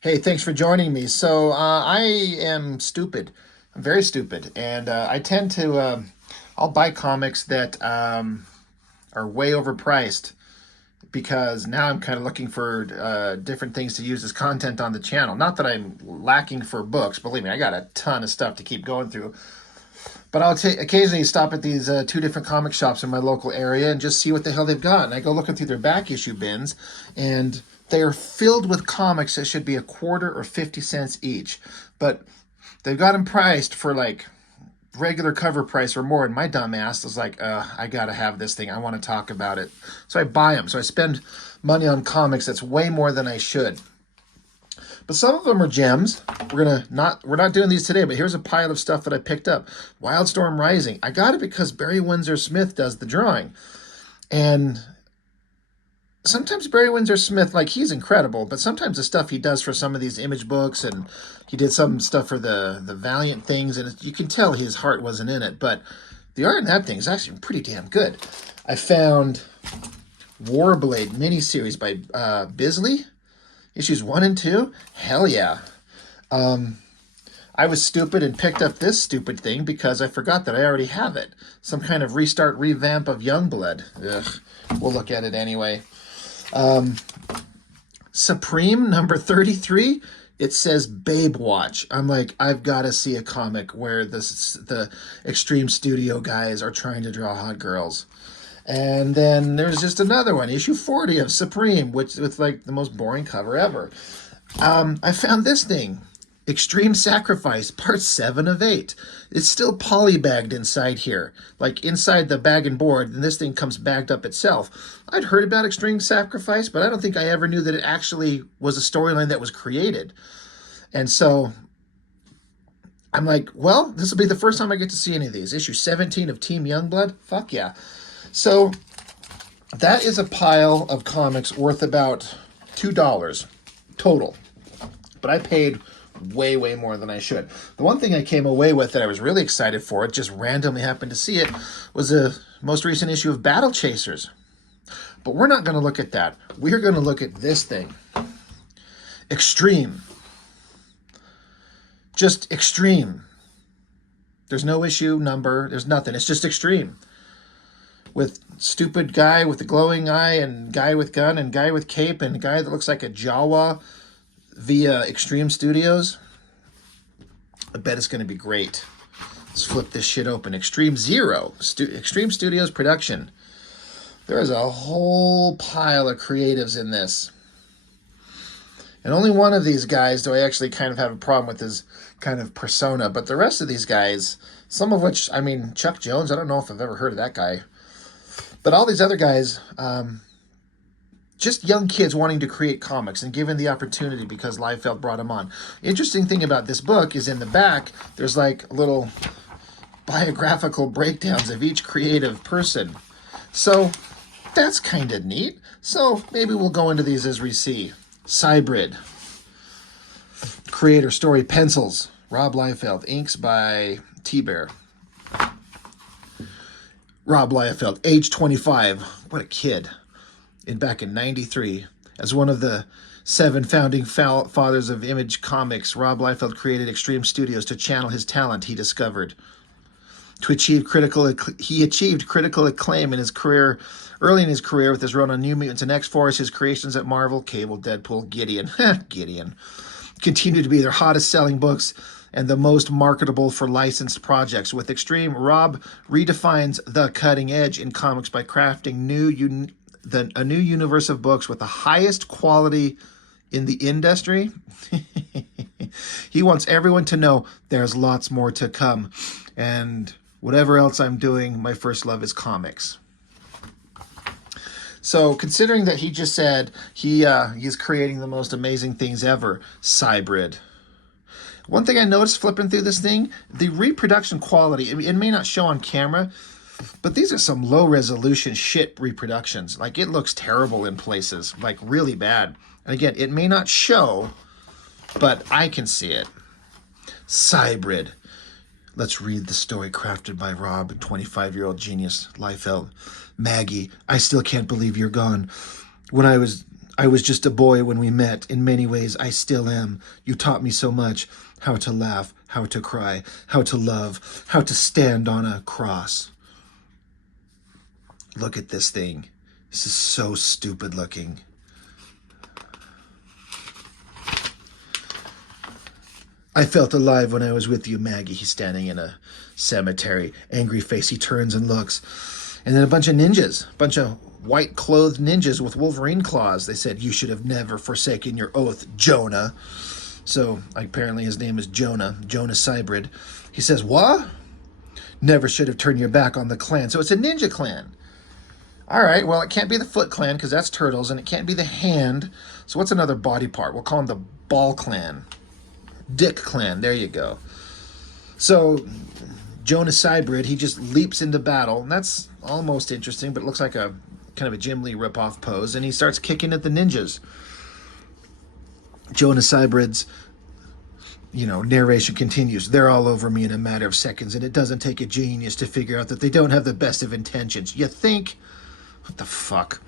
Hey, thanks for joining me. I am stupid. I'm very stupid, and I tend to I'll buy comics that are way overpriced because now I'm kind of looking for different things to use as content on the channel. Not that I'm lacking for books. Believe me, I got a ton of stuff to keep going through. But I'll occasionally stop at these two different comic shops in my local area and just see what the hell they've got. And I go looking through their back issue bins, and they are filled with comics that should be a quarter or 50 cents each. But they've got them priced for like regular cover price or more. And my dumb ass is like, I got to have this thing. I want to talk about it. So I buy them. So I spend money on comics that's way more than I should. But some of them are gems. We're not doing these today, but here's a pile of stuff that I picked up. Wildstorm Rising. I got it because Barry Windsor Smith does the drawing. And sometimes Barry Windsor Smith, like, he's incredible, but sometimes the stuff he does for some of these image books, and he did some stuff for the Valiant things, and you can tell his heart wasn't in it, but the art in that thing is actually pretty damn good. I found Warblade miniseries by Bisley. Issues 1 and 2? Hell yeah. I was stupid and picked up this stupid thing because I forgot that I already have it. Some kind of restart revamp of Youngblood. Ugh, we'll look at it anyway. Supreme number 33. It says Babe Watch. I'm like, I've got to see a comic where the Extreme Studio guys are trying to draw hot girls. And then there's just another one, issue 40 of Supreme, which with like the most boring cover ever. I found this thing, Extreme Sacrifice, part 7 of 8. It's still polybagged inside here, like inside the bag and board, and this thing comes bagged up itself. I'd heard about Extreme Sacrifice, but I don't think I ever knew that it actually was a storyline that was created. And so I'm like, well, this will be the first time I get to see any of these. Issue 17 of Team Youngblood? Fuck yeah. So that is a pile of comics worth about $2 total. But I paid way, way more than I should. The one thing I came away with that I was really excited for, it just randomly happened to see it, was the most recent issue of Battle Chasers. But we're not going to look at that. We're going to look at this thing. Extreme. Just Extreme. There's no issue number. There's nothing. It's just Extreme. With stupid guy with the glowing eye, and guy with gun, and guy with cape, and guy that looks like a Jawa via Extreme Studios. I bet it's going to be great. Let's flip this shit open. Extreme Zero, Extreme Studios production. There is a whole pile of creatives in this. And only one of these guys do I actually kind of have a problem with his kind of persona. But the rest of these guys, some of which, I mean, Chuck Jones, I don't know if I've ever heard of that guy. But all these other guys, just young kids wanting to create comics and given the opportunity because Liefeld brought them on. Interesting thing about this book is in the back, there's like little biographical breakdowns of each creative person. So that's kind of neat. So maybe we'll go into these as we see. Cybrid. Creator story pencils. Rob Liefeld. Inks by T-Bear. Rob Liefeld, age 25. What a kid. Back in 93. As one of the 7 founding fathers of Image Comics, Rob Liefeld created Extreme Studios to channel his talent he discovered. He achieved critical acclaim in his career, early in his career with his run on New Mutants and X-Force, his creations at Marvel, Cable, Deadpool, Gideon. Gideon. Continue to be their hottest selling books and the most marketable for licensed projects. With Extreme, Rob redefines the cutting edge in comics by crafting a new universe of books with the highest quality in the industry. He wants everyone to know there's lots more to come. And whatever else I'm doing, my first love is comics. So considering that he just said he's creating the most amazing things ever, Cybrid. One thing I noticed flipping through this thing, the reproduction quality, it may not show on camera, but these are some low resolution shit reproductions. Like, it looks terrible in places, like really bad. And again, it may not show, but I can see it. Cybrid. Let's read the story crafted by Rob, 25-year-old genius Liefeld. Maggie, I still can't believe you're gone. When I was I was just a boy when we met. In many ways, I still am. You taught me so much. How to laugh, how to cry, how to love, how to stand on a cross. Look at this thing. This is so stupid looking. I felt alive when I was with you, Maggie. He's standing in a cemetery. Angry face. He turns and looks. And then a bunch of ninjas. A bunch of white-clothed ninjas with Wolverine claws. They said, you should have never forsaken your oath, Jonah. So, apparently his name is Jonah. Jonah Cybrid. He says, what? Never should have turned your back on the clan. So it's a ninja clan. All right, well, it can't be the Foot Clan because that's turtles, and it can't be the hand. So what's another body part? We'll call him the Ball Clan. Dick Clan, there you go. So Jonah Cybrid, he just leaps into battle, and that's almost interesting, but it looks like a kind of a Jim Lee ripoff pose, and he starts kicking at the ninjas. Jonah Cybrid's, narration continues. They're all over me in a matter of seconds, and it doesn't take a genius to figure out that they don't have the best of intentions. You think? What the fuck?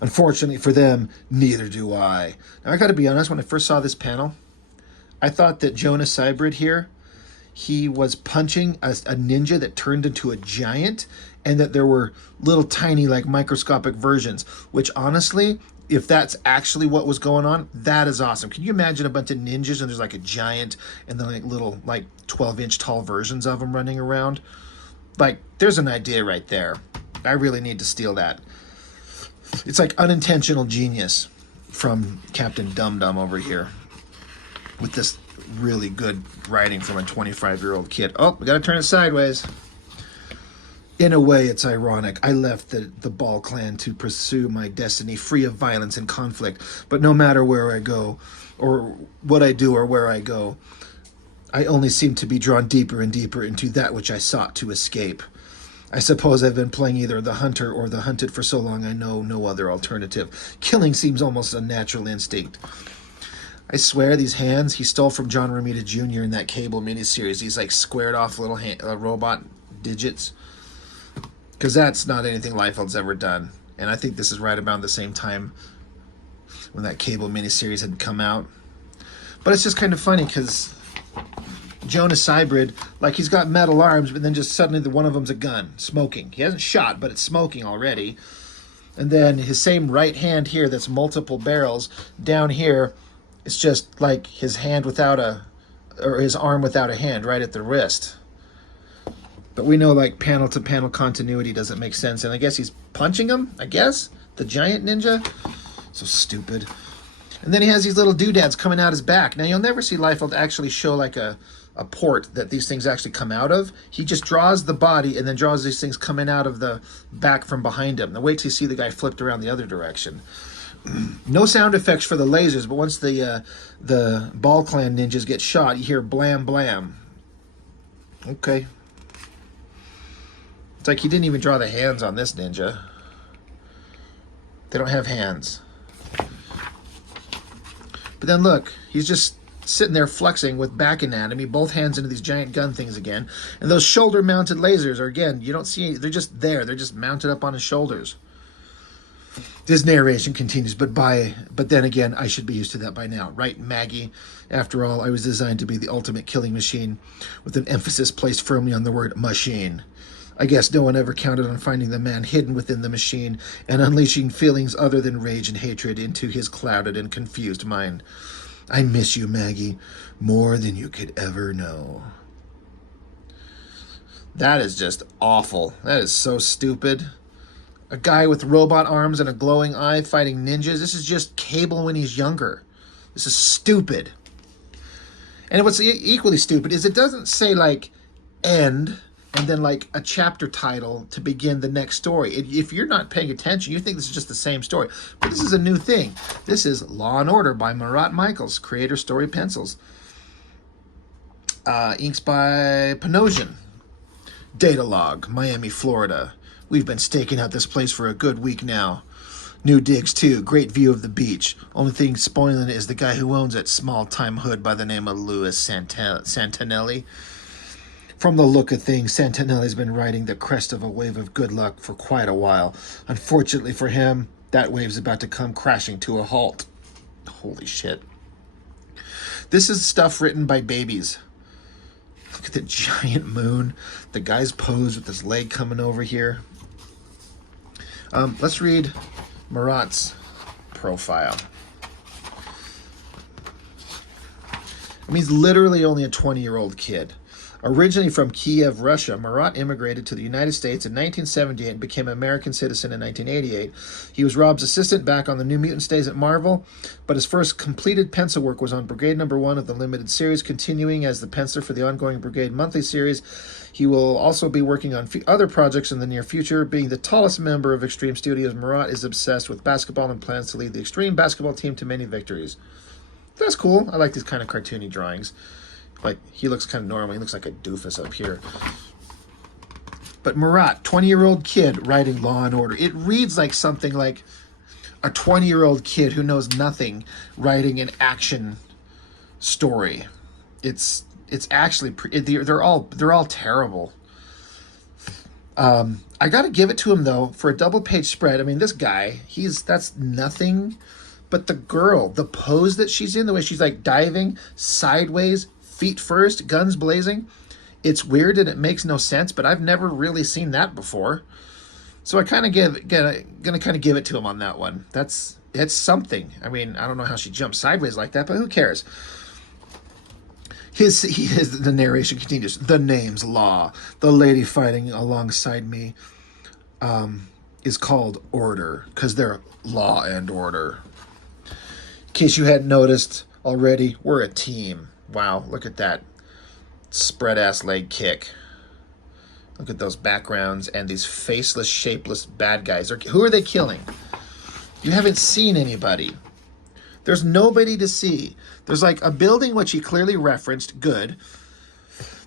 Unfortunately for them, neither do I. Now, I gotta be honest, when I first saw this panel, I thought that Jonah Cybrid here, he was punching a ninja that turned into a giant, and that there were little tiny, like, microscopic versions, which honestly, if that's actually what was going on, that is awesome. Can you imagine a bunch of ninjas and there's like a giant and then like little, like 12-inch tall versions of them running around? Like, there's an idea right there. I really need to steal that. It's like unintentional genius from Captain Dum Dum over here with this really good writing from a 25-year-old kid. Oh, we gotta turn it sideways. In a way, it's ironic. I left the Ball Clan to pursue my destiny, free of violence and conflict. But no matter where I go, or what I do or where I go, I only seem to be drawn deeper and deeper into that which I sought to escape. I suppose I've been playing either the hunter or the hunted for so long I know no other alternative. Killing seems almost a natural instinct. I swear these hands he stole from John Romita Jr. in that Cable miniseries. These like squared off little robot digits. Because that's not anything Liefeld's ever done. And I think this is right about the same time when that Cable miniseries had come out. But it's just kind of funny because Jonah Cybrid, like he's got metal arms, but then just suddenly one of them's a gun, smoking. He hasn't shot, but it's smoking already. And then his same right hand here that's multiple barrels, down here, it's just like his hand without or his arm without a hand right at the wrist. But we know like panel-to-panel continuity doesn't make sense. And I guess he's punching him, I guess? The giant ninja? So stupid. And then he has these little doodads coming out his back. Now, you'll never see Liefeld actually show like a port that these things actually come out of. He just draws the body and then draws these things coming out of the back from behind him. Now, wait till you see the guy flipped around the other direction. No sound effects for the lasers, but once the Ball Clan ninjas get shot, you hear blam, blam. Okay. It's like he didn't even draw the hands on this ninja. They don't have hands. But then look, he's just sitting there flexing with back anatomy, both hands into these giant gun things again. And those shoulder-mounted lasers are, again, you don't see, they're just there. They're just mounted up on his shoulders. This narration continues, but then again, I should be used to that by now. Right, Maggie? After all, I was designed to be the ultimate killing machine, with an emphasis placed firmly on the word machine. I guess no one ever counted on finding the man hidden within the machine and unleashing feelings other than rage and hatred into his clouded and confused mind. I miss you, Maggie, more than you could ever know. That is just awful. That is so stupid. A guy with robot arms and a glowing eye fighting ninjas. This is just Cable when he's younger. This is stupid. And what's equally stupid is it doesn't say, like, end and then, like, a chapter title to begin the next story. If you're not paying attention, you think this is just the same story. But this is a new thing. This is Law and Order by Marat Michaels, creator story pencils. Inks by Panosian. Data log, Miami, Florida. We've been staking out this place for a good week now. New digs, too. Great view of the beach. Only thing spoiling it is the guy who owns it, small-time hood by the name of Louis Santinelli. From the look of things, Santinelli's been riding the crest of a wave of good luck for quite a while. Unfortunately for him, That wave's about to come crashing to a halt. Holy shit. This is stuff written by babies. Look at the giant moon. The guy's posed with his leg coming over here. Let's read Marat's profile. I mean, he's literally only a 20-year-old kid. Originally from Kiev, Russia, Marat immigrated to the United States in 1978 and became an American citizen in 1988. He was Rob's assistant back on the New Mutants days at Marvel, but his first completed pencil work was on Brigade #1 of the limited series, continuing as the penciler for the ongoing Brigade monthly series. He will also be working on other projects in the near future. Being the tallest member of Extreme Studios, Marat is obsessed with basketball and plans to lead the Extreme basketball team to many victories. That's cool. I like these kind of cartoony drawings. Like, he looks kind of normal. He looks like a doofus up here. But Marat, 20-year-old kid writing Law and Order. It reads like something like a 20-year-old kid who knows nothing writing an action story. It's actually they're all terrible. I got to give it to him though for a double-page spread. I mean, this guy, that's nothing. But the girl, the pose that she's in, the way she's like diving sideways, feet first, guns blazing, it's weird and it makes no sense, but I've never really seen that before. So I kind of gonna kind of give it to him on that one. It's something. I mean, I don't know how she jumps sideways like that, but who cares? The narration continues. The name's Law. The lady fighting alongside me is called Order, because they're law and order. In case you hadn't noticed already, we're a team. Wow, look at that spread-ass leg kick. Look at those backgrounds and these faceless, shapeless bad guys. Who are they killing? You haven't seen anybody. There's nobody to see. There's like a building which he clearly referenced. Good.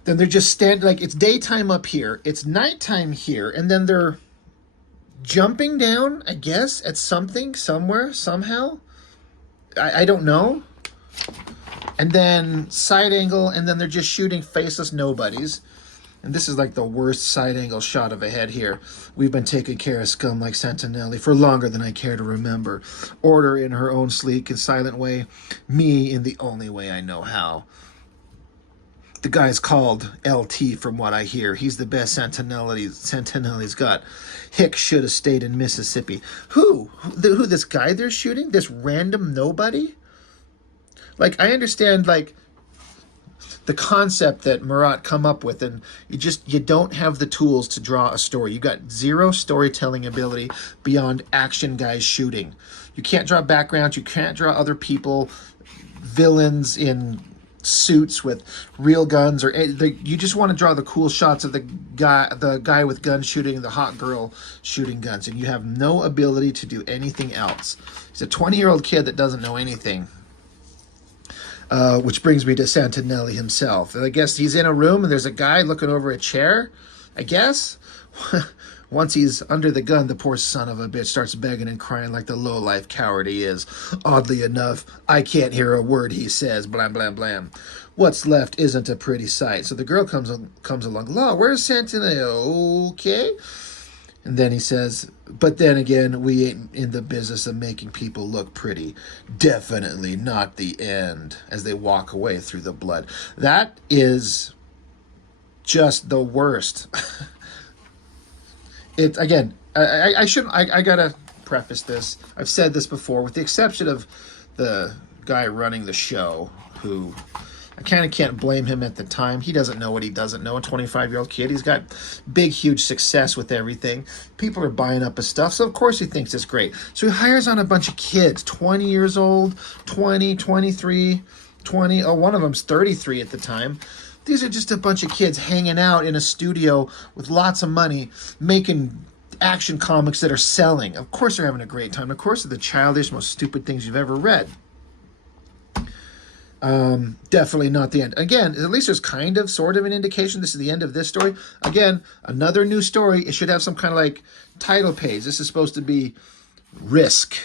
Then they're just standing, like it's daytime up here. It's nighttime here. And then they're jumping down, I guess, at something, somewhere, somehow. I don't know. And then side angle, and then they're just shooting faceless nobodies. And this is like the worst side angle shot of a head here. We've been taking care of scum like Santinelli for longer than I care to remember. Order in her own sleek and silent way. Me in the only way I know how. The guy's called LT from what I hear. He's the best Santinelli's got. Hick should have stayed in Mississippi. Who this guy they're shooting? This random nobody? Like, I understand, like, the concept that Marat come up with, and you don't have the tools to draw a story. You got zero storytelling ability beyond action guys shooting. You can't draw backgrounds. You can't draw other people, villains in suits with real guns, or you just want to draw the cool shots of the guy with guns shooting, the hot girl shooting guns, and you have no ability to do anything else. He's a 20-year-old kid that doesn't know anything. Which brings me to Santinelli himself. And I guess he's in a room and there's a guy looking over a chair, I guess. Once he's under the gun, the poor son of a bitch starts begging and crying like the low-life coward he is. Oddly enough, I can't hear a word he says, blam, blam, blam. What's left isn't a pretty sight. So the girl comes along. Law, where's Santinelli? Okay. And then he says, but then again, we ain't in the business of making people look pretty. Definitely not the end. As they walk away through the blood. That is just the worst. Again, I gotta preface this. I've said this before, with the exception of the guy running the show, who I kind of can't blame him at the time. He doesn't know what he doesn't know. A 25-year-old kid. He's got big, huge success with everything. People are buying up his stuff, so of course he thinks it's great. So he hires on a bunch of kids, 20 years old, 20, 23, 20. Oh, one of them's 33 at the time. These are just a bunch of kids hanging out in a studio with lots of money, making action comics that are selling. Of course they're having a great time. Of course they're the childish, most stupid things you've ever read. Definitely not the end. Again, at least there's kind of, sort of an indication this is the end of this story. Again, another new story. It should have some kind of like title page. This is supposed to be Risk.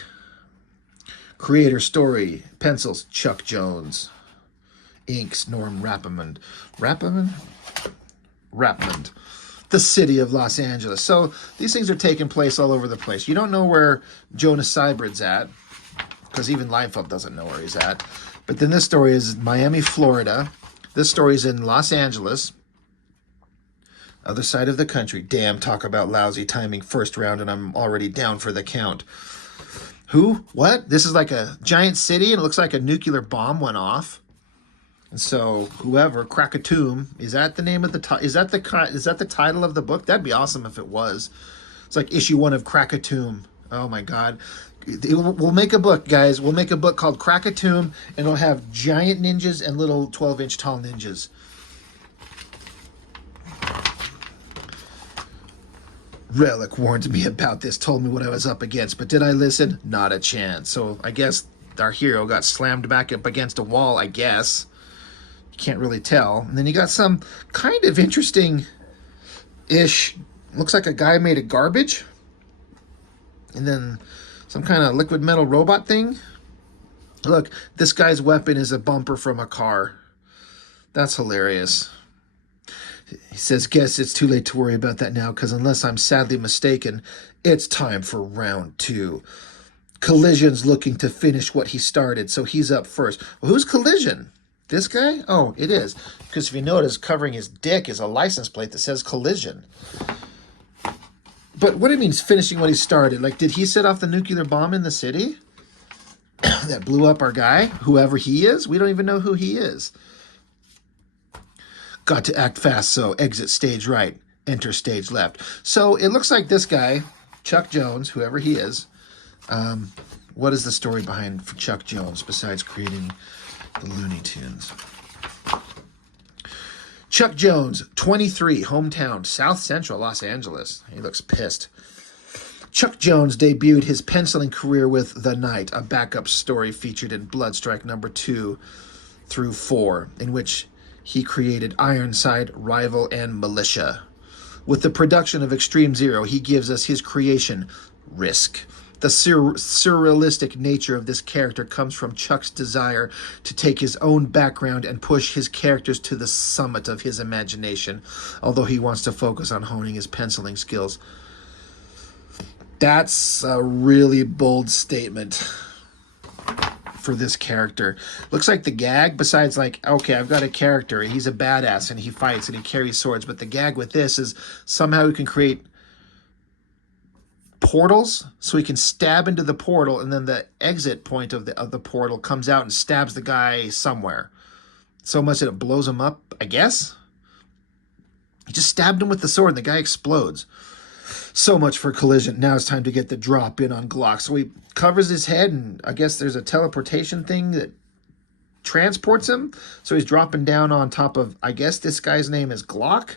Creator story. Pencils, Chuck Jones. Inks, Norm Rapmond. Rapmond? the city of Los Angeles. So these things are taking place all over the place. You don't know where Jonas Cybrid's at, because even Liefeld doesn't know where he's at. But then this story is Miami, Florida. This story is in Los Angeles, other side of the country. Damn, talk about lousy timing. First round, and I'm already down for the count. Who? What? This is like a giant city, and it looks like a nuclear bomb went off. And so whoever, Krakatoum, is that the name of the is that the title of the book? That'd be awesome if it was. It's like issue 1 of Krakatoum. Oh my God. We'll make a book, guys. We'll make a book called Krakatoum, and it'll have giant ninjas and little 12-inch tall ninjas. Relic warned me about this, told me what I was up against, but did I listen? Not a chance. So I guess our hero got slammed back up against a wall, I guess. You can't really tell. And then you got some kind of interesting-ish, looks like a guy made of garbage. And then some kind of liquid metal robot thing. Look, this guy's weapon is a bumper from a car. That's hilarious. He says, guess it's too late to worry about that now, because unless I'm sadly mistaken, it's time for round 2. Collision's looking to finish what he started, so he's up first. Well, who's Collision? This guy? Oh, it is. Because if you notice, covering his dick is a license plate that says Collision. But what do you mean finishing what he started? Like, did he set off the nuclear bomb in the city that blew up our guy? Whoever he is? We don't even know who he is. Got to act fast, so exit stage right, enter stage left. So it looks like this guy, Chuck Jones, whoever he is, what is the story behind Chuck Jones besides creating the Looney Tunes? Chuck Jones, 23, hometown, South Central Los Angeles. He looks pissed. Chuck Jones debuted his penciling career with The Night, a backup story featured in Bloodstrike number 2 through 4, in which he created Ironside, Rival, and Militia. With the production of Extreme Zero, he gives us his creation, Risk. The surrealistic nature of this character comes from Chuck's desire to take his own background and push his characters to the summit of his imagination, although he wants to focus on honing his penciling skills. That's a really bold statement for this character. Looks like the gag, besides like, okay, I've got a character, he's a badass and he fights and he carries swords, but the gag with this is somehow he can create portals so he can stab into the portal, and then the exit point of the portal comes out and stabs the guy somewhere. So much that it blows him up, I guess. He just stabbed him with the sword and the guy explodes. So much for Collision. Now it's time to get the drop in on Glock. So he covers his head, and I guess there's a teleportation thing that transports him. So he's dropping down on top of, I guess this guy's name is Glock,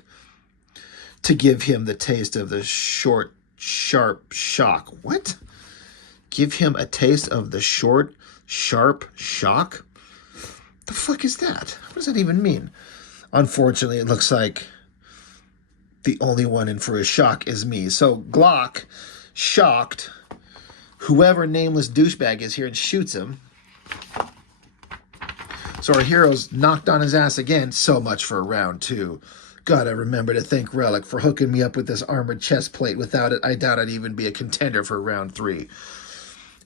to give him the taste of the short, sharp shock. What? Give him a taste of the short, sharp shock? The fuck is that? What does that even mean? Unfortunately, it looks like the only one in for a shock is me. So Glock, shocked, whoever nameless douchebag is here, and shoots him. So our hero's knocked on his ass again. So much for round 2. Gotta remember to thank Relic for hooking me up with this armored chest plate. Without it, I doubt I'd even be a contender for round 3.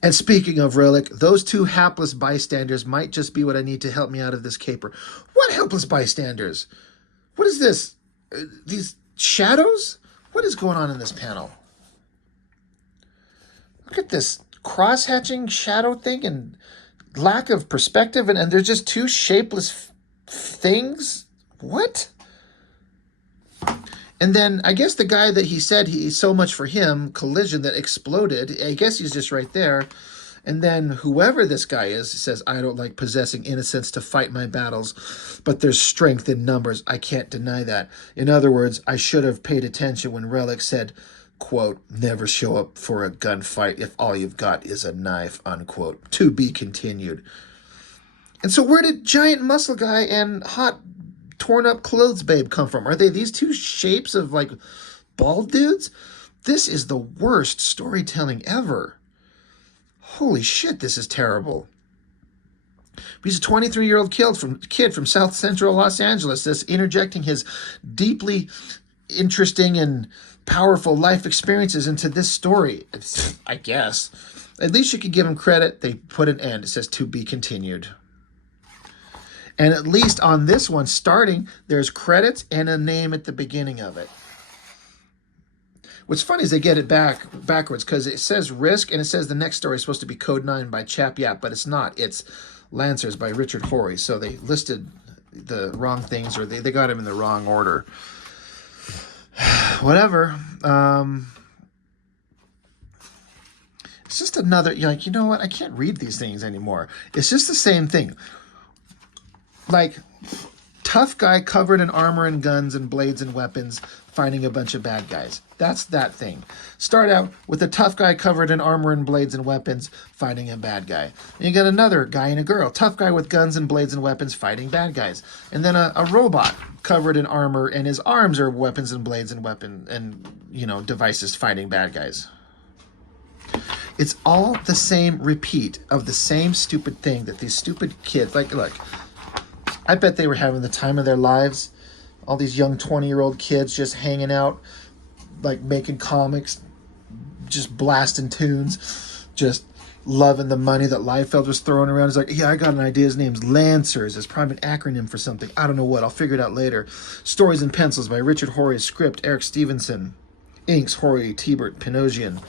And speaking of Relic, those 2 hapless bystanders might just be what I need to help me out of this caper. What helpless bystanders? What is this? These shadows? What is going on in this panel? Look at this cross-hatching shadow thing and lack of perspective, and there's just 2 shapeless things? What? And then I guess the guy that he said he's so much for him, Collision, that exploded, I guess he's just right there. And then whoever this guy is says, I don't like possessing innocence to fight my battles, but there's strength in numbers. I can't deny that. In other words, I should have paid attention when Relic said, quote, never show up for a gunfight if all you've got is a knife, unquote. To be continued. And so where did giant muscle guy and hot torn up clothes babe come from? Are they these 2 shapes of like bald dudes? This is the worst storytelling ever. Holy shit, this is terrible. He's a 23-year-old kid from South Central Los Angeles that's interjecting his deeply interesting and powerful life experiences into this story. I guess. At least you could give them credit. They put an end. It says to be continued. And at least on this one, starting, there's credits and a name at the beginning of it. What's funny is they get it backwards because it says Risk and it says the next story is supposed to be Code 9 by Chap Yap, but it's not. It's Lancers by Richard Horry. So they listed the wrong things, or they got him in the wrong order. Whatever. It's just another, you're like, you know what? I can't read these things anymore. It's just the same thing. Like, tough guy covered in armor and guns and blades and weapons fighting a bunch of bad guys. That's that thing. Start out with a tough guy covered in armor and blades and weapons fighting a bad guy. And you got another guy and a girl. Tough guy with guns and blades and weapons fighting bad guys. And then a robot covered in armor and his arms are weapons and blades and devices fighting bad guys. It's all the same repeat of the same stupid thing that these stupid kids, like, look, I bet they were having the time of their lives. All these young 20-year-old kids just hanging out, like making comics, just blasting tunes, just loving the money that Liefeld was throwing around. He's like, yeah, I got an idea. His name's Lancers. It's probably an acronym for something. I don't know what. I'll figure it out later. Stories and Pencils by Richard Horry. Script, Eric Stevenson. Inks, Horry, Tibert, Pinosian.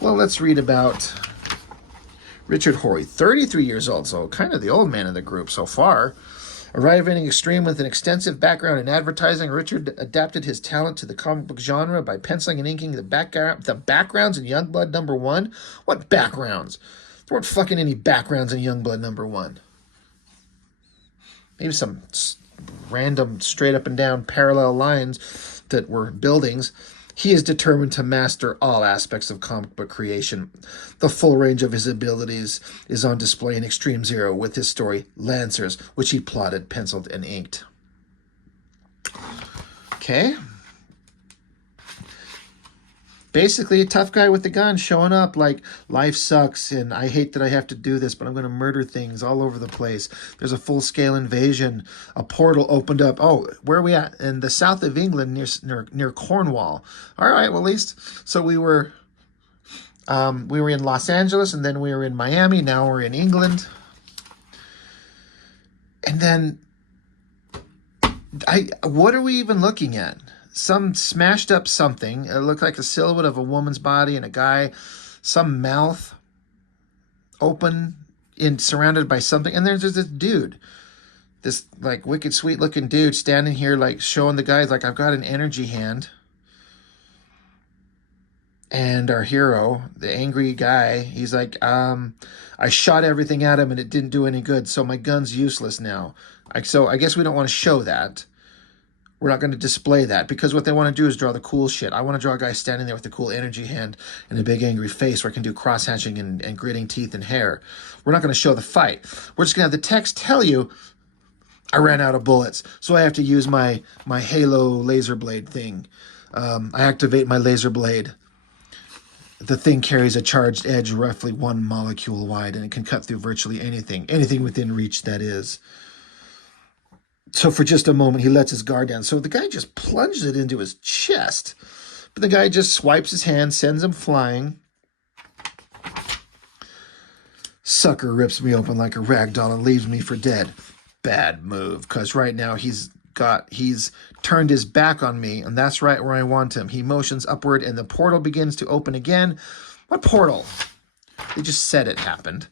Well, let's read about Richard Horry, 33 years old, so kind of the old man in the group so far. Arriving in Extreme with an extensive background in advertising, Richard adapted his talent to the comic book genre by penciling and inking the backgrounds in Youngblood #1. What backgrounds? There weren't fucking any backgrounds in Youngblood #1. Maybe some random straight up and down parallel lines that were buildings. He is determined to master all aspects of comic book creation. The full range of his abilities is on display in Extreme Zero with his story, Lancers, which he plotted, penciled, and inked. Okay. Basically, a tough guy with a gun showing up like, life sucks, and I hate that I have to do this, but I'm going to murder things all over the place. There's a full-scale invasion. A portal opened up. Oh, where are we at? In the south of England, near Cornwall. All right, well, at least. So we were in Los Angeles, and then we were in Miami. Now we're in England. And then, what are we even looking at? Some smashed up something. It looked like a silhouette of a woman's body and a guy. Some mouth open and surrounded by something. And there's just this dude. This like wicked sweet looking dude standing here like showing the guys like, I've got an energy hand. And our hero, the angry guy, he's like, I shot everything at him and it didn't do any good. So my gun's useless now. So I guess we don't want to show that. We're not going to display that because what they want to do is draw the cool shit. I want to draw a guy standing there with a cool energy hand and a big angry face where I can do cross-hatching and gritting teeth and hair. We're not going to show the fight. We're just going to have the text tell you, I ran out of bullets, so I have to use my Halo laser blade thing. I activate my laser blade. The thing carries a charged edge roughly 1 molecule wide, and it can cut through virtually anything within reach, that is. So for just a moment, he lets his guard down. So the guy just plunges it into his chest. But the guy just swipes his hand, sends him flying. Sucker rips me open like a rag doll and leaves me for dead. Bad move, because right now he's turned his back on me, and that's right where I want him. He motions upward, and the portal begins to open again. What portal? They just said it happened.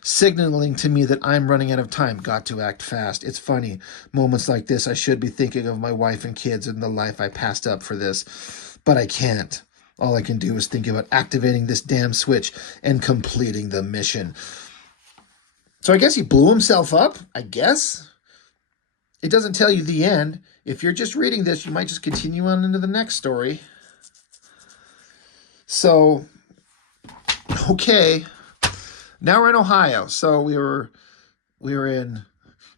Signaling to me that I'm running out of time. Got to act fast. It's funny. Moments like this, I should be thinking of my wife and kids and the life I passed up for this. But I can't. All I can do is think about activating this damn switch and completing the mission. So I guess he blew himself up, I guess. It doesn't tell you the end. If you're just reading this, you might just continue on into the next story. So, okay. Now we're in Ohio. So we were in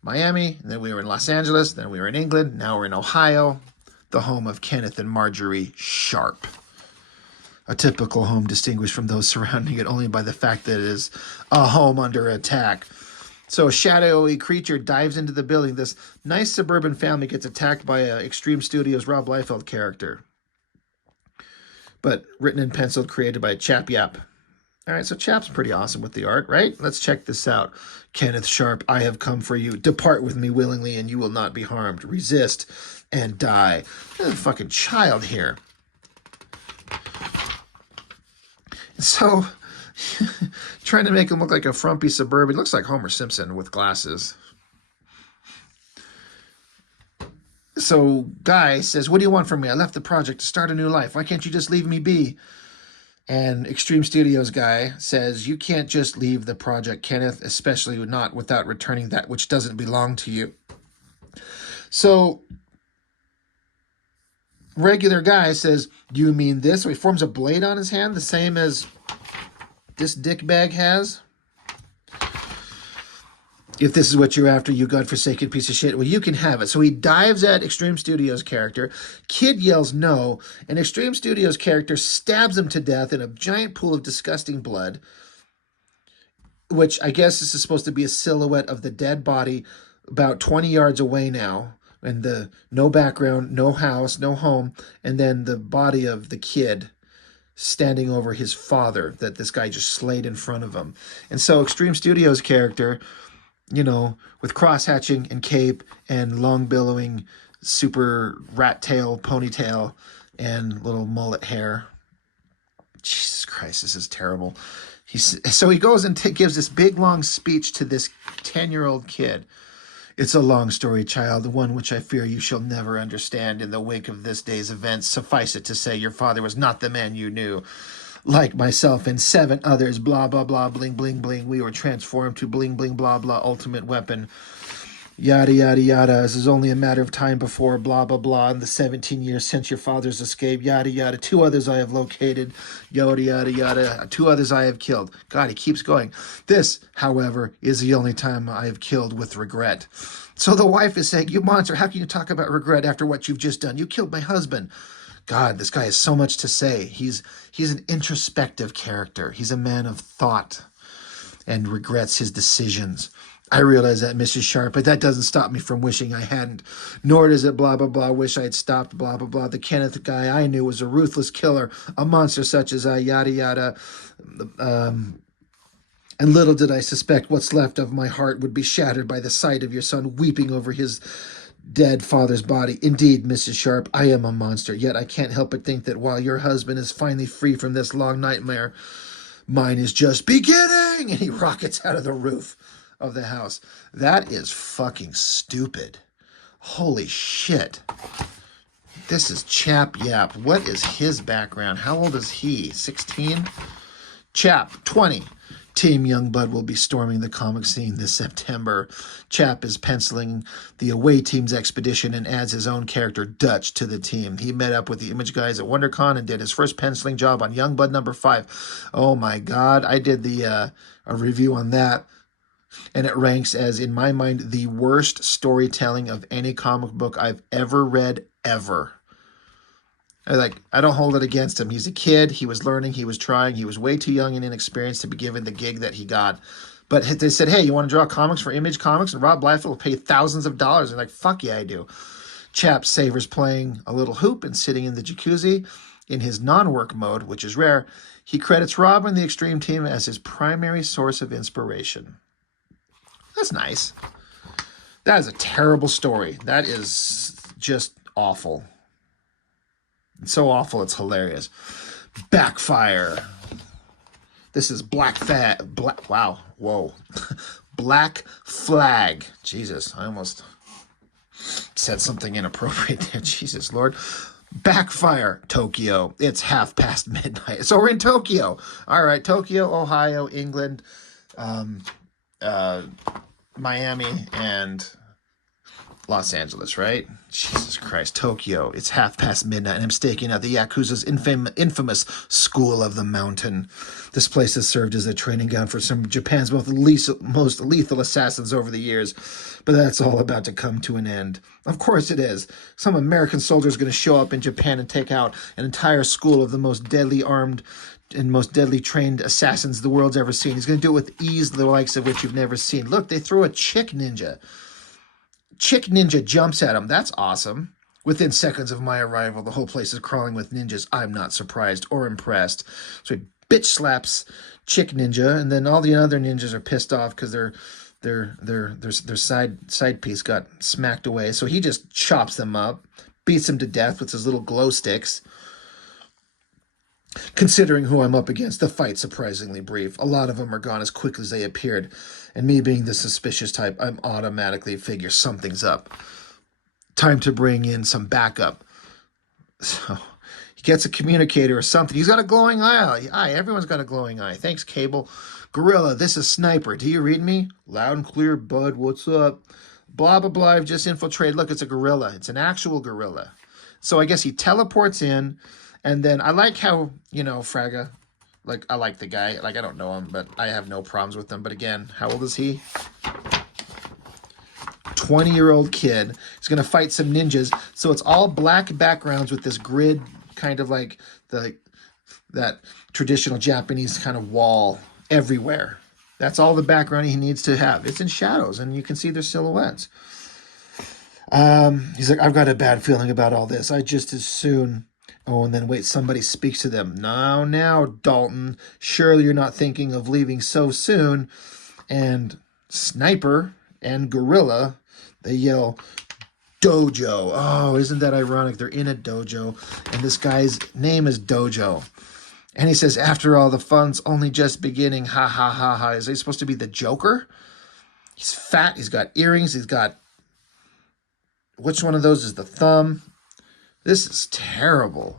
Miami, and then we were in Los Angeles, then we were in England, now we're in Ohio, the home of Kenneth and Marjorie Sharp. A typical home distinguished from those surrounding it only by the fact that it is a home under attack. So a shadowy creature dives into the building. This nice suburban family gets attacked by a Extreme Studios Rob Liefeld character, but written in pencil, created by Chap Yap. All right, so Chap's pretty awesome with the art, right? Let's check this out. Kenneth Sharp, I have come for you. Depart with me willingly, and you will not be harmed. Resist and die. There's a fucking child here. So, trying to make him look like a frumpy suburban. He looks like Homer Simpson with glasses. So, Guy says, what do you want from me? I left the project to start a new life. Why can't you just leave me be? And Extreme Studios Guy says, you can't just leave the project, Kenneth, especially not without returning that which doesn't belong to you. So, regular Guy says, do you mean this? So he forms a blade on his hand, the same as this dickbag has. If this is what you're after, you godforsaken piece of shit, well, you can have it. So he dives at Extreme Studios' character. Kid yells no, and Extreme Studios' character stabs him to death in a giant pool of disgusting blood, which I guess this is supposed to be a silhouette of the dead body about 20 yards away now, and the no background, no house, no home, and then the body of the kid standing over his father that this guy just slayed in front of him. And so Extreme Studios' character, you know, with cross-hatching and cape and long billowing super rat tail ponytail and little mullet hair. Jesus Christ, this is terrible. So he goes and gives this big long speech to this 10-year-old kid. It's a long story, child, one which I fear you shall never understand in the wake of this day's events. Suffice it to say, your father was not the man you knew. Like myself and 7 others, blah, blah, blah, bling, bling, bling, we were transformed to bling, bling, blah, blah, ultimate weapon. Yada, yada, yada. This is only a matter of time before blah, blah, blah. In the 17 years since your father's escape, yada, yada. 2 others I have located, yada, yada, yada. 2 others I have killed. God, he keeps going. This, however, is the only time I have killed with regret. So the wife is saying, you monster, how can you talk about regret after what you've just done? You killed my husband. God, this guy has so much to say. He's an introspective character. He's a man of thought and regrets his decisions. I realize that, Mrs. Sharp, but that doesn't stop me from wishing I hadn't. Nor does it blah, blah, blah, wish I had stopped, blah, blah, blah. The Kenneth guy I knew was a ruthless killer, a monster such as I, yada, yada. And little did I suspect what's left of my heart would be shattered by the sight of your son weeping over his dead father's body. Indeed, Mrs. Sharp, I am a monster, yet I can't help but think that while your husband is finally free from this long nightmare, mine is just beginning! And he rockets out of the roof of the house. That is fucking stupid. Holy shit. This is Chap Yap. What is his background? How old is he? 16? Chap, 20. Team Youngblood will be storming the comic scene this September. Chap is penciling the away team's expedition and adds his own character, Dutch, to the team. He met up with the Image guys at WonderCon and did his first penciling job on Youngblood number 5. Oh my God, I did a review on that, and it ranks as, in my mind, the worst storytelling of any comic book I've ever read, ever. I don't hold it against him. He's a kid. He was learning. He was trying. He was way too young and inexperienced to be given the gig that he got. But they said, hey, you want to draw comics for Image Comics? And Rob Liefeld will pay thousands of dollars. And like, fuck yeah, I do. Chap savors playing a little hoop and sitting in the jacuzzi in his non-work mode, which is rare. He credits Rob and the Extreme team as his primary source of inspiration. That's nice. That is a terrible story. That is just awful. It's so awful, it's hilarious. Backfire. This is Black Flag. Jesus, I almost said something inappropriate there. Jesus, Lord. Backfire, Tokyo. It's midnight. So we're in Tokyo. All right, Tokyo, Ohio, England, Miami, and Los Angeles, right? Jesus Christ, Tokyo. It's midnight, and I'm staking out the Yakuza's infamous School of the Mountain. This place has served as a training ground for some of Japan's most lethal assassins over the years, but that's all about to come to an end. Of course it is. Some American soldier is going to show up in Japan and take out an entire school of the most deadly armed and most deadly trained assassins the world's ever seen. He's going to do it with ease, the likes of which you've never seen. Look, they throw a chick ninja. Chick ninja jumps at him. That's awesome. Within seconds of my arrival, the whole place is crawling with ninjas. I'm not surprised or impressed. So he bitch slaps chick ninja, and then all the other ninjas are pissed off because their side piece got smacked away. So he just chops them up, beats them to death with his little glow sticks. Considering who I'm up against, the fight's surprisingly brief. A lot of them are gone as quickly as they appeared, and me being the suspicious type, I'm automatically figure something's up. Time to bring in some backup. So he gets a communicator or something. He's got a glowing eye. Everyone's got a glowing eye. Thanks, Cable. Gorilla, this is Sniper. Do you read me? Loud and clear, bud. What's up? Blah, blah, blah. I've just infiltrated. Look, it's a gorilla. It's an actual gorilla. So I guess he teleports in. And then I like how, Fraga, like, I like the guy. Like, I don't know him, but I have no problems with him. But again, how old is he? 20-year-old kid. He's going to fight some ninjas. So it's all black backgrounds with this grid, kind of like that traditional Japanese kind of wall everywhere. That's all the background he needs to have. It's in shadows, and you can see their silhouettes. He's like, I've got a bad feeling about all this. I just as soon... Oh, and then wait, somebody speaks to them. Now, Dalton. Surely you're not thinking of leaving so soon. And Sniper and Gorilla, they yell, Dojo. Oh, isn't that ironic? They're in a dojo, and this guy's name is Dojo. And he says, after all, the fun's only just beginning. Ha, ha, ha, ha. Is he supposed to be the Joker? He's fat. He's got earrings. He's got... Which one of those is the thumb? This is terrible.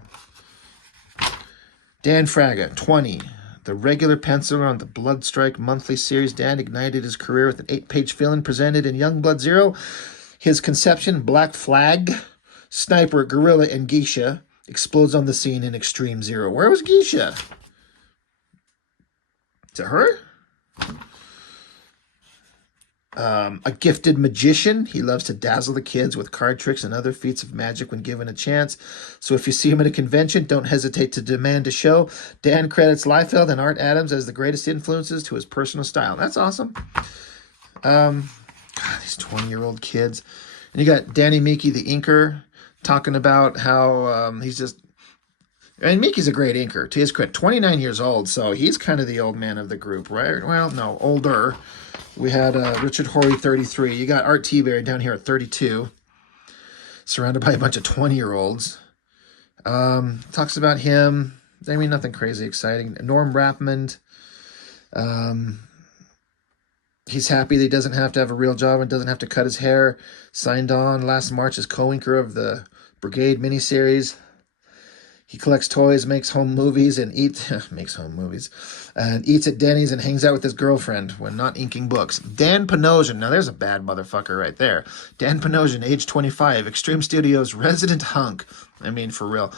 Dan Fraga, 20. The regular penciler on the Bloodstrike monthly series. Dan ignited his career with an 8-page fill-in presented in Youngblood Zero. His conception, Black Flag, Sniper, Gorilla, and Geisha explodes on the scene in Extreme Zero. Where was Geisha? Is it her? A gifted magician. He loves to dazzle the kids with card tricks and other feats of magic when given a chance. So if you see him at a convention, don't hesitate to demand a show. Dan credits Liefeld and Art Adams as the greatest influences to his personal style. That's awesome. God, these 20-year-old kids. And you got Danny Miki, the inker, talking about how he's just... And Miki's a great inker, to his credit. 29 years old, so he's kind of the old man of the group, right? Well, no, older. We had Richard Horry, 33. You got Art T-Berry down here at 32, surrounded by a bunch of 20-year-olds. Talks about him. I mean, nothing crazy exciting. Norm Rapmond. He's happy that he doesn't have to have a real job and doesn't have to cut his hair. Signed on last March as co-inker of the Brigade miniseries. He collects toys, makes home movies, and eats at Denny's and hangs out with his girlfriend when not inking books. Dan Panosian, now there's a bad motherfucker right there. Dan Panosian, age 25, Extreme Studios resident hunk. I mean, for real.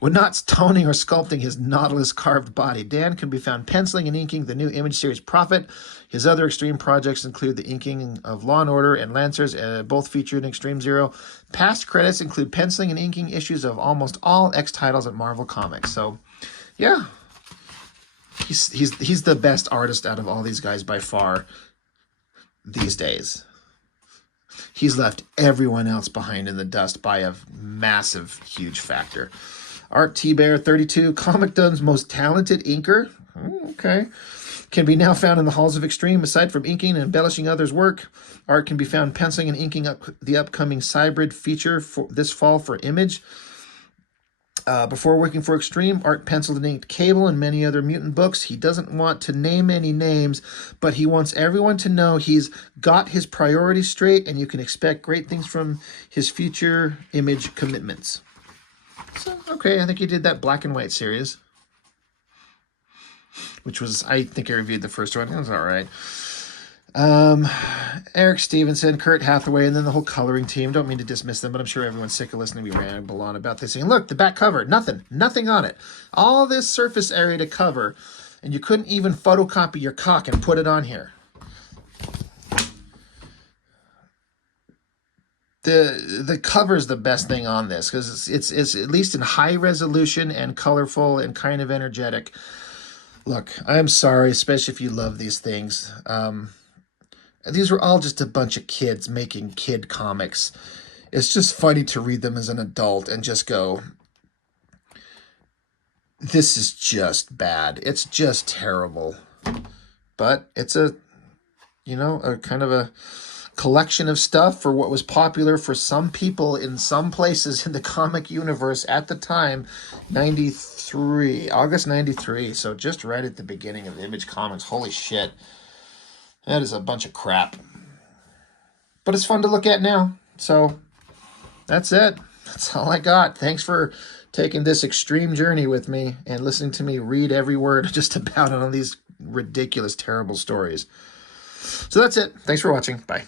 When not toning or sculpting his nautilus-carved body, Dan can be found penciling and inking the new Image series Prophet. His other Extreme projects include the inking of Law & Order and Lancers, both featured in Extreme Zero. Past credits include penciling and inking issues of almost all X titles at Marvel Comics. So, yeah, he's the best artist out of all these guys by far these days. He's left everyone else behind in the dust by a massive, huge factor. Art T-Bear, 32, Comic Dun's most talented inker. Okay. Can be now found in the halls of Extreme. Aside from inking and embellishing others' work, Art can be found penciling and inking up the upcoming Cybrid feature for this fall for Image. Before working for Extreme, Art penciled and inked Cable and many other mutant books. He doesn't want to name any names, but he wants everyone to know he's got his priorities straight, and you can expect great things from his future Image commitments. So, okay, I think he did that black and white series, which was, I think I reviewed the first one. It was all right. Eric Stevenson, Kurt Hathaway, and then the whole coloring team. Don't mean to dismiss them, but I'm sure everyone's sick of listening to me ramble on about this. And look, the back cover, nothing on it. All this surface area to cover, and you couldn't even photocopy your cock and put it on here. The cover is the best thing on this because it's at least in high resolution and colorful and kind of energetic. Look, I'm sorry, especially if you love these things. These were all just a bunch of kids making kid comics. It's just funny to read them as an adult and just go, this is just bad. It's just terrible. But it's a kind of a collection of stuff for what was popular for some people in some places in the comic universe at the time, 93, August 93. So just right at the beginning of Image Comics. Holy shit. That is a bunch of crap. But it's fun to look at now. So that's it. That's all I got. Thanks for taking this extreme journey with me and listening to me read every word just about on these ridiculous, terrible stories. So that's it. Thanks for watching. Bye.